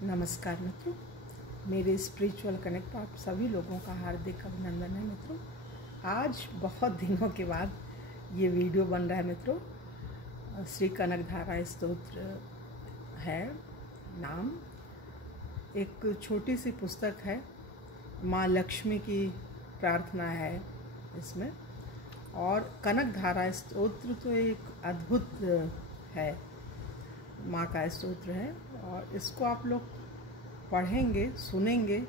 नमस्कार मित्रों, मेरे स्पिरिचुअल कनेक्ट आप सभी लोगों का हार्दिक अभिनंदन है मित्रों। आज बहुत दिनों के बाद ये वीडियो बन रहा है मित्रों। श्री कनकधारा स्तोत्र है नाम। एक छोटी सी पुस्तक है, माँ लक्ष्मी की प्रार्थना है इसमें। और कनकधारा स्तोत्र तो एक अद्भुत है, माँ का स्तोत्र है। और इसको आप लोग पढ़ेंगे, सुनेंगे।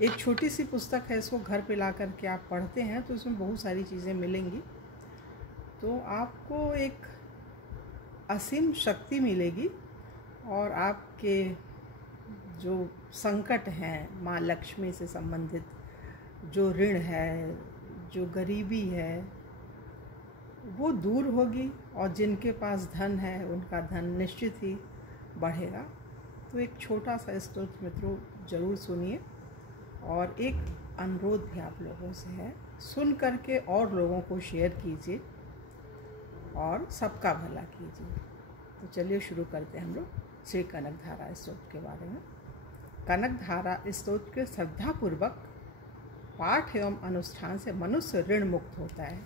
एक छोटी सी पुस्तक है, इसको घर पे ला कर के आप पढ़ते हैं तो इसमें बहुत सारी चीज़ें मिलेंगी। तो आपको एक असीम शक्ति मिलेगी और आपके जो संकट हैं माँ लक्ष्मी से संबंधित, जो ऋण है, जो गरीबी है, वो दूर होगी। और जिनके पास धन है उनका धन निश्चित ही बढ़ेगा। तो एक छोटा सा स्तोत्र मित्रों ज़रूर सुनिए। और एक अनुरोध भी आप लोगों से है, सुन करके और लोगों को शेयर कीजिए और सबका भला कीजिए। तो चलिए शुरू करते हैं हम लोग श्री कनकधारा स्तोत्र के बारे में। कनकधारा स्तोत्र के श्रद्धापूर्वक पाठ एवं अनुष्ठान से मनुष्य ऋण मुक्त होता है।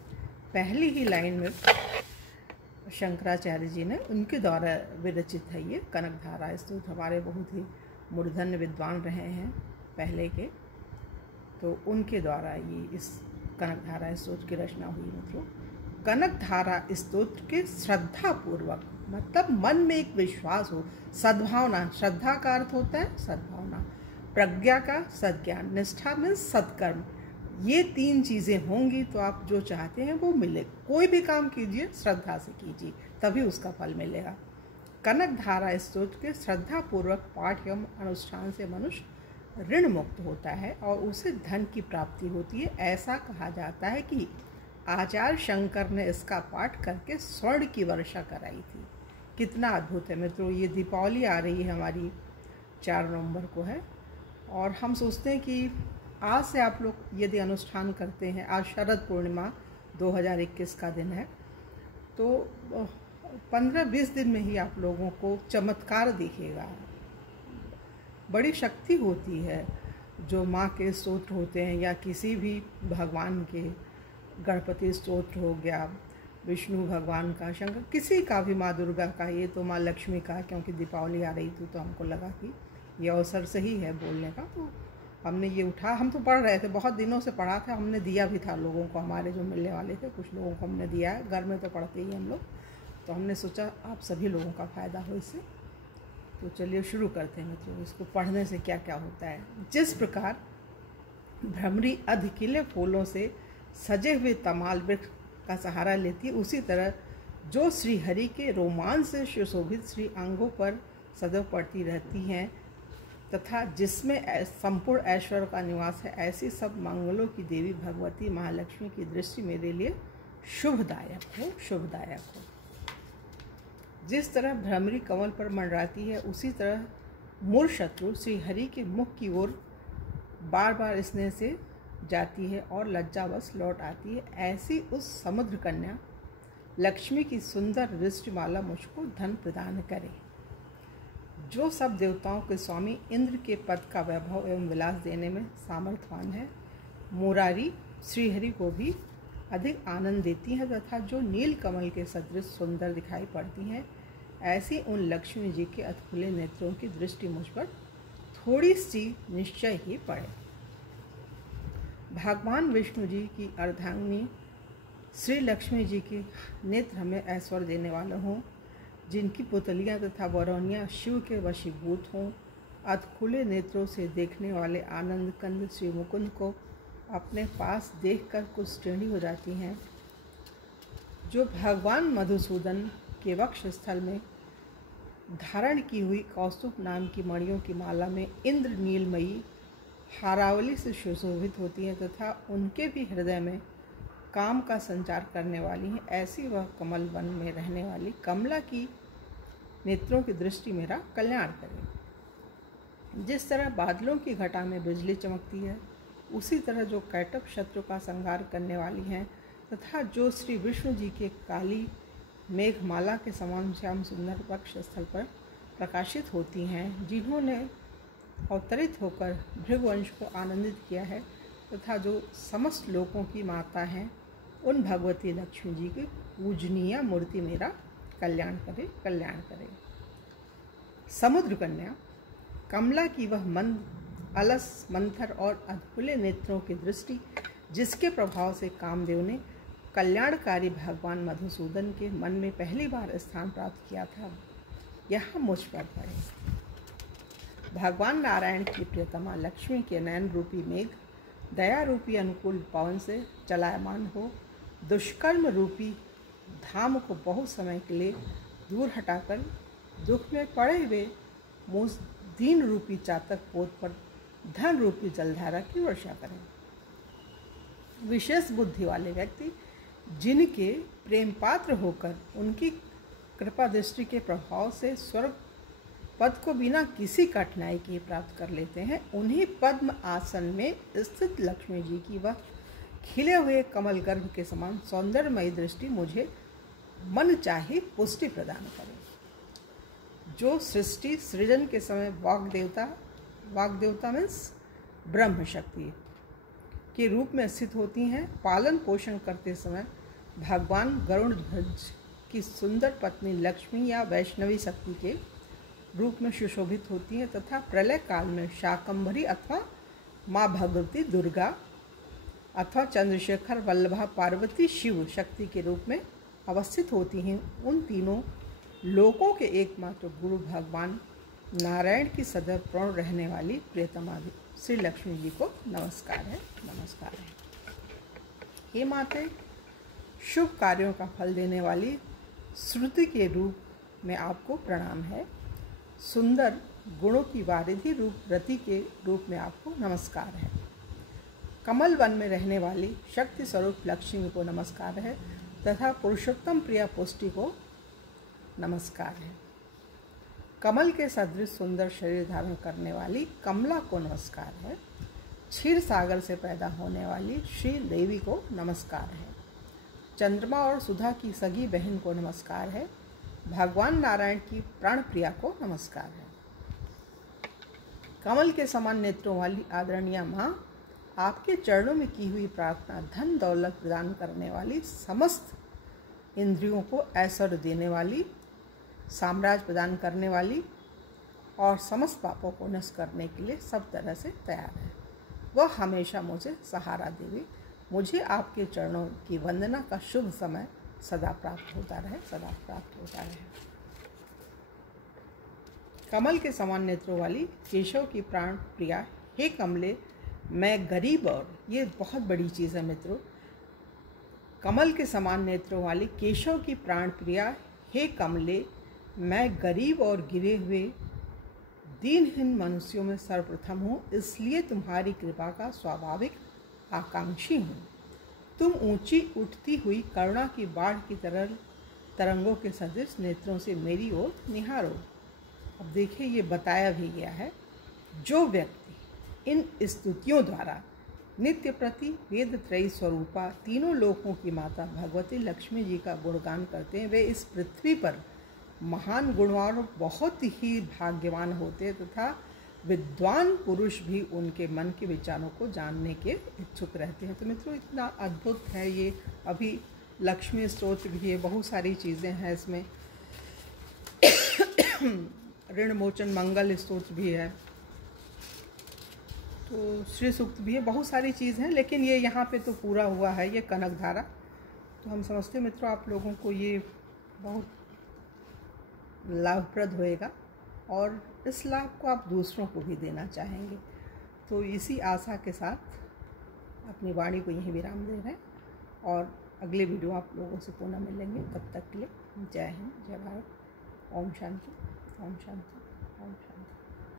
पहली ही लाइन में शंकराचार्य जी ने उनके द्वारा विरचित है ये कनकधारा स्तोत्र। हमारे बहुत ही मूर्धन्य विद्वान रहे हैं पहले के, तो उनके द्वारा ये इस कनकधारा स्तोत्र की रचना हुई मित्रों। कनकधारा स्तोत्र के श्रद्धापूर्वक मतलब मन में एक विश्वास हो, सद्भावना। श्रद्धा का अर्थ होता है सद्भावना, प्रज्ञा का सद्ज्ञान, निष्ठा में सत्कर्म। ये तीन चीज़ें होंगी तो आप जो चाहते हैं वो मिलेगा। कोई भी काम कीजिए श्रद्धा से कीजिए, तभी उसका फल मिलेगा। कनकधारा स्तोत्र के श्रद्धापूर्वक पाठ एवं अनुष्ठान से मनुष्य ऋण मुक्त होता है और उसे धन की प्राप्ति होती है। ऐसा कहा जाता है कि आचार्य शंकर ने इसका पाठ करके स्वर्ण की वर्षा कराई थी। कितना अद्भुत है मित्रों। ये दीपावली आ रही है हमारी, 4 नवंबर को है। और हम सोचते हैं कि आज से आप लोग यदि अनुष्ठान करते हैं, आज शरद पूर्णिमा 2021 का दिन है, तो 15-20 दिन में ही आप लोगों को चमत्कार दिखेगा। बड़ी शक्ति होती है जो माँ के स्तोत्र होते हैं या किसी भी भगवान के, गणपति स्तोत्र हो गया, विष्णु भगवान का, शंकर, किसी का भी, माँ दुर्गा का, ये तो माँ लक्ष्मी का, क्योंकि दीपावली आ रही थी तो हमको लगा कि ये अवसर सही है बोलने का। तो हमने ये हम तो पढ़ रहे थे, बहुत दिनों से पढ़ा था, हमने दिया भी था लोगों को, हमारे जो मिलने वाले थे कुछ लोगों को हमने दिया है। घर में तो पढ़ते ही हम लोग, तो हमने सोचा आप सभी लोगों का फ़ायदा हो इससे। तो चलिए शुरू करते हैं मित्रों, इसको पढ़ने से क्या क्या होता है। जिस प्रकार भ्रमरी अधखिले फूलों से सजे हुए तमाल वृक्ष का सहारा लेती है, उसी तरह जो श्री हरि के रोमांच से सुशोभित श्री अंगों पर सदैव पड़ती रहती हैं तथा जिसमें संपूर्ण ऐश्वर्य का निवास है, ऐसी सब मंगलों की देवी भगवती महालक्ष्मी की दृष्टि मेरे लिए शुभदायक हो, शुभदायक हो। जिस तरह भ्रमरी कमल पर मंडराती है, उसी तरह मूल शत्रु श्री हरि के मुख की ओर बार बार स्नेह से जाती है और लज्जावश लौट आती है। ऐसी उस समुद्र कन्या लक्ष्मी की सुंदर दृष्टिमाला मुझको धन प्रदान करे। जो सब देवताओं के स्वामी इंद्र के पद का वैभव एवं विलास देने में सामर्थ्यवान है, मुरारी श्रीहरि को भी अधिक आनंद देती हैं तथा जो नील कमल के सदृश सुंदर दिखाई पड़ती हैं, ऐसी उन लक्ष्मी जी के अधखुले नेत्रों की दृष्टि मुझ पर थोड़ी सी निश्चय ही पड़े। भगवान विष्णु जी की अर्धांगिनी श्री लक्ष्मी जी के नेत्र हमें ऐश्वर्य देने वाले हों, जिनकी पुतलियाँ तथा बरौनियाँ शिव के वशीभूत हों। अधखुले नेत्रों से देखने वाले आनंद कंद श्री मुकुंद को अपने पास देखकर कुछ श्रेणी हो जाती हैं। जो भगवान मधुसूदन के वक्ष स्थल में धारण की हुई कौस्तुभ नाम की मणियों की माला में इंद्र नीलमयी हारावली से सुशोभित होती हैं तथा उनके भी हृदय में काम का संचार करने वाली हैं, ऐसी वह कमल वन में रहने वाली कमला की नेत्रों की दृष्टि मेरा कल्याण करे। जिस तरह बादलों की घटा में बिजली चमकती है, उसी तरह जो कैटभ शत्रु का संहार करने वाली हैं तथा जो श्री विष्णु जी के काली मेघमाला के समान श्याम सुंदर वक्ष स्थल पर प्रकाशित होती हैं, जिन्होंने अवतरित होकर भृगुवंश को आनंदित किया है तथा जो समस्त लोकों की माता हैं उन भगवती लक्ष्मी जी की पूजनीय मूर्ति मेरा कल्याण करे, कल्याण करे। समुद्र कन्या कमला की वह मंद, अलस, मंथर और अधखुले नेत्रों की दृष्टि जिसके प्रभाव से कामदेव ने कल्याणकारी भगवान मधुसूदन के मन में पहली बार स्थान प्राप्त किया था, यह मुझ पर पड़े। भगवान नारायण की प्रियतमा लक्ष्मी के नयन रूपी मेघ दया रूपी अनुकूल पवन से चलायमान हो दुष्कर्म रूपी धाम को बहुत समय के लिए दूर हटाकर दुख में पड़े हुए मुझ दीन रूपी चातक पोत पर धन रूपी जलधारा की वर्षा करें। विशेष बुद्धि वाले व्यक्ति जिनके प्रेम पात्र होकर उनकी कृपा दृष्टि के प्रभाव से स्वर्ग पद को बिना किसी कठिनाई के प्राप्त कर लेते हैं, उन्हीं पद्म आसन में स्थित लक्ष्मी जी की वह खिले हुए कमल गर्भ के समान सौंदर्यमयी दृष्टि मुझे मन चाहे पुष्टि प्रदान करे। जो सृष्टि सृजन के समय वाग देवता मीन्स ब्रह्म शक्ति के रूप में स्थित होती हैं, पालन पोषण करते समय भगवान गरुड़ ध्वज की सुंदर पत्नी लक्ष्मी या वैष्णवी शक्ति के रूप में सुशोभित होती हैं तथा प्रलय काल में शाकंभरी अथवा माँ भगवती दुर्गा अथवा चंद्रशेखर वल्लभा पार्वती शिव शक्ति के रूप में अवस्थित होती हैं। उन तीनों लोकों के एकमात्र गुरु भगवान नारायण की सदैव प्रण रहने वाली प्रियतमा श्री लक्ष्मी जी को नमस्कार है, नमस्कार है। हे माते, शुभ कार्यों का फल देने वाली श्रुति के रूप में आपको प्रणाम है। सुंदर गुणों की वारिधि रूप रति के रूप में आपको नमस्कार है। कमल वन में रहने वाली शक्ति स्वरूप लक्ष्मी को नमस्कार है तथा पुरुषोत्तम प्रिया पुष्टि को नमस्कार है। कमल के सदृश सुंदर शरीर धारण करने वाली कमला को नमस्कार है। क्षीर सागर से पैदा होने वाली श्री देवी को नमस्कार है। चंद्रमा और सुधा की सगी बहन को नमस्कार है। भगवान नारायण की प्राण प्रिया को नमस्कार है। कमल के समान नेत्रों वाली आदरणीय माँ, आपके चरणों में की हुई प्रार्थना धन दौलत प्रदान करने वाली, समस्त इंद्रियों को ऐश्वर्य देने वाली, साम्राज्य प्रदान करने वाली और समस्त पापों को नष्ट करने के लिए सब तरह से तैयार है। वह हमेशा मुझे सहारा देवी। मुझे आपके चरणों की वंदना का शुभ समय सदा प्राप्त होता रहे, सदा प्राप्त होता रहे। कमल के समान नेत्रों वाली केशव की प्राण प्रिया, हे कमले, मैं गरीब और, ये बहुत बड़ी चीज़ है मित्रों, कमल के समान नेत्रों वाली केशव की प्राण प्रिया, हे कमले, मैं गरीब और गिरे हुए दीनहीन मनुष्यों में सर्वप्रथम हूँ, इसलिए तुम्हारी कृपा का स्वाभाविक आकांक्षी हूँ। तुम ऊंची उठती हुई करुणा की बाढ़ की तरह तरंगों के सदृश नेत्रों से मेरी ओर निहारो। अब देखिए, ये बताया भी गया है, जो व्यक्ति इन स्तुतियों द्वारा नित्य प्रति वेद त्रयी स्वरूपा तीनों लोकों की माता भगवती लक्ष्मी जी का गुणगान करते हैं, वे इस पृथ्वी पर महान गुणवान और बहुत ही भाग्यवान होते तथा विद्वान पुरुष भी उनके मन के विचारों को जानने के इच्छुक रहते हैं। तो मित्रों, इतना अद्भुत है ये। अभी लक्ष्मी स्तोत्र भी है, बहुत सारी चीज़ें हैं इसमें। ऋण मोचन मंगल स्तोत्र भी है, तो श्री सूक्त भी है, बहुत सारी चीज़ हैं, लेकिन ये यहाँ पे तो पूरा हुआ है, ये कनक धारा। तो हम समझते हैं मित्रों, आप लोगों को ये बहुत लाभप्रद होएगा और इस लाभ को आप दूसरों को भी देना चाहेंगे। तो इसी आशा के साथ अपनी वाणी को यहीं विराम दे रहे हैं और अगले वीडियो आप लोगों से पुनः मिलेंगे। तब तक के लिए जय हिंद, जय भारत। ओम शांति, ओम शांति, ओम शांति।